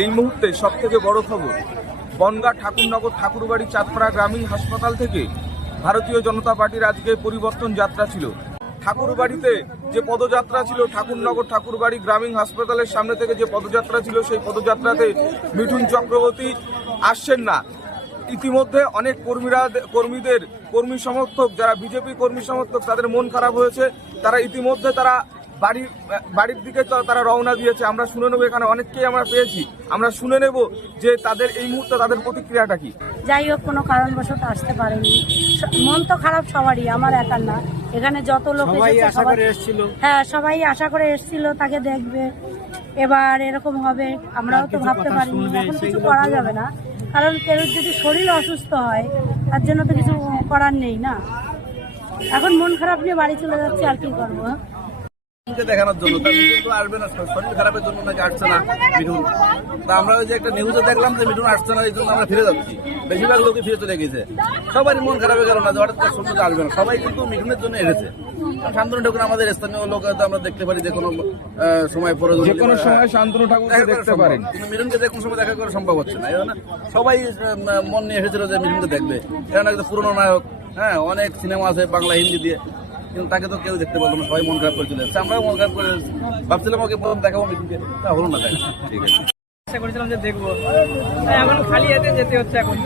এই মুহূর্তে সব থেকে বড় খবর, বনগাঁ ঠাকুরনগর ঠাকুরবাড়ি চাঁদপাড়া গ্রামীণ হাসপাতাল থেকে ভারতীয় জনতা পার্টির আজকে পরিবর্তন যাত্রা ছিল। ঠাকুরবাড়িতে যে পদযাত্রা ছিল, ঠাকুরনগর ঠাকুরবাড়ি গ্রামীণ হাসপাতালের সামনে থেকে যে পদযাত্রা ছিল, সেই পদযাত্রাতে মিঠুন চক্রবর্তী আসছেন না। ইতিমধ্যে অনেক কর্মীদের কর্মী সমর্থক, যারা বিজেপি কর্মী সমর্থক, তাদের মন খারাপ হয়েছে। তারা ইতিমধ্যে বাড়ির দিকে তারা রওনা দিয়েছে। আমরা শুনে নেব, এখানে অনেককেই আমরা পেয়েছি, আমরা শুনে নেব যে তাদের এই মুহূর্তে তাদের প্রতিক্রিয়াটা কি। যাই হোক, কোনো কারণবশত আসতে পারেনি। মন তো খারাপ সবারই, আমার একার না। এখানে যত লোক এসেছিল, হ্যাঁ, সবাই আশা করে এসেছিল তাকে দেখবে। এবার এরকম হবে আমরাও তো ভাবতে পারিনি। এখন কিছু করা যাবে না, কারণ কেউ যদি শরীর অসুস্থ হয় তার জন্য তো কিছু করার নেই না। এখন মন খারাপ নিয়ে বাড়ি চলে যাচ্ছে, আর কি করবো। দেখানোর জন্য মিঠুন তো আসবে না, শরীর খারাপের জন্য নাকি আসছে না মিঠুন। তা আমরা ওই যে একটা নিউজে দেখলাম যে মিঠুন আসছে না, এই জন্য আমরা ফিরে যাচ্ছি। বেশিরভাগ লোকই ফিরে চলে গেছে। সবারই মন খারাপ হয়ে গেল না যে হঠাৎ করে সন্ধ্যা আসবে না, সবাই কিন্তু মিঠুনের জন্য এসেছে। শান্তনু ঠাকুর আমাদের স্থানীয় লোক, হয়তো আমরা দেখতে পারি যে কোনো সময় পরে, যে কোনো সময় শান্তনু ঠাকুরকে দেখতে পারেন, কিন্তু মিঠুনকে যে কোনো সময় দেখা করা সম্ভব হচ্ছে না। এই জন্য সবাই মন নিয়ে এসেছিল যে মিঠুনকে দেখবে। কারণ একটা পুরনো নায়ক, হ্যাঁ, অনেক সিনেমা আছে বাংলা হিন্দি দিয়ে, কিন্তু তাকে তো কেউ দেখতে পারলো না, সবাই মন খারাপ করে চলে যাচ্ছে। আমরাও মন খারাপ করে ভাবছিলাম ওকে প্রথম দেখাবো মিঠুনকে, তা হলো না। তাই ঠিক আছে, চেষ্টা করেছিলাম যে দেখবো, এখন খালি হাতে যেতে হচ্ছে। এখন